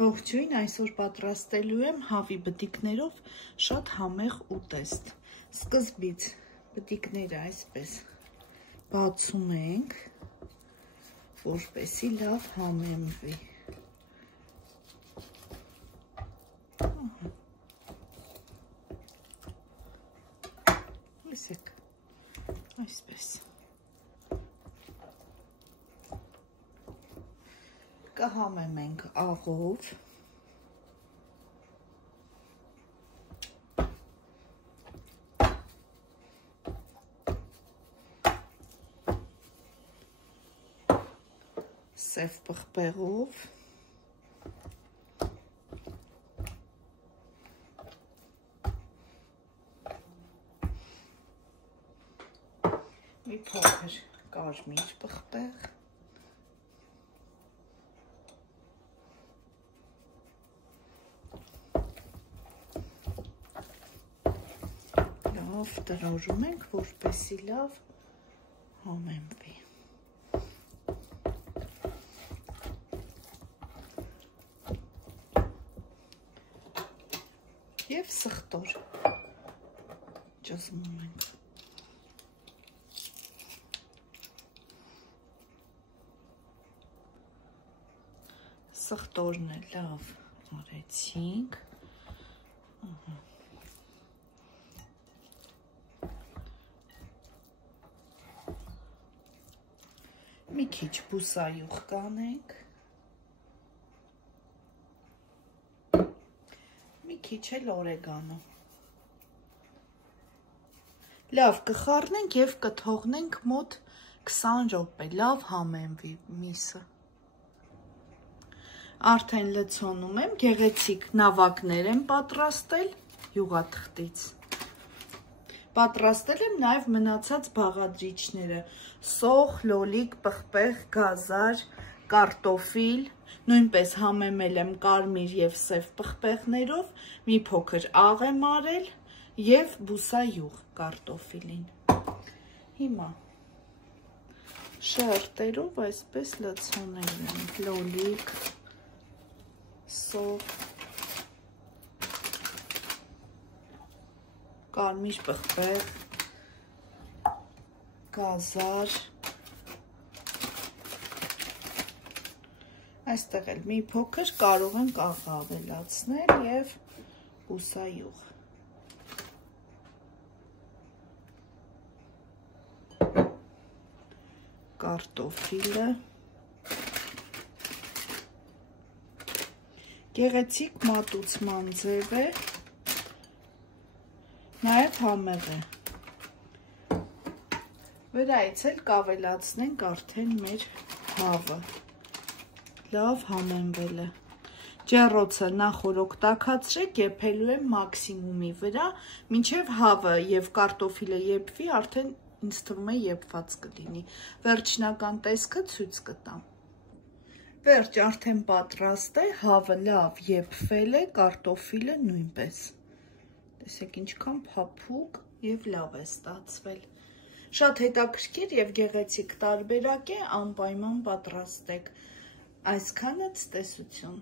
Ողջույն, այսօր պատրաստելու եմ հավի բտիկներով շատ համեղ ուտեստ։ Սկզբից բտիկները այսպես բացում ենք, որպեսզի լավ համեմվի։ Լսեք, այսպես։ Կհամեմենք աղով, սև պղպեղով, մի փոքր կարմիր պղպեղ, լավ տրորում ենք, որպեսզի լավ համեմվի։ Եվ սխտոր ճզմում ենք։ Սխտորն է լավ արեցինք։ Մի քիչ բուսայուղ կանենք։ Մի քիչ էլ օրեգանո։ Լավ կխառնենք եւ կթողնենք մոտ 20 րոպե, լավ համեմվի միսը։ Արդեն լցոնում եմ, գեղեցիկ նավակներ եմ պատրաստել յուղաթղթից։ Պատրաստել եմ նաև մնացած բաղադրիչները՝ սոխ, լոլիկ, պղպեղ, գազար, կարտոֆիլ, նույնպես համեմել եմ կարմիր և սև պղպեղներով, մի փոքր աղ եմ արել և բուսայուղ կարտոֆիլին։ Հիմա շերտերով այսպես լցոնել եմ լոլիկ, սոխ, կարմիր պղպեղ, գազար, այստեղ էլ մի փոքր կարող ենք աղ ավելացնել և բուսայուղ։ Կարտոֆիլը, գեղեցիկ մատուցման ձև է, նաև համեղ է։ Վրայից էլ կավելացնենք արդեն մեր հավը։ Լավ համեմվել է։ Ջեռոցը նախորոք տաքացրեք, եփելու եմ մաքսիմումի վրա, մինչև հավը և կարտոֆիլը եփվի, արդեն ինձ թվում է եփված կլինի։ Վերջնական տեսքը ցույց կտամ։ Վերջ արդեն պատրաստ է, հավը լավ եփվել է, կարտոֆիլը նույնպես։ Տեսեք ինչքան փափուկ և լավ է ստացվել։ Շատ հետաքրքիր և գեղեցիկ տարբերակ է, անպայման պատրաստեք։ Այսքանը ցտեսություն։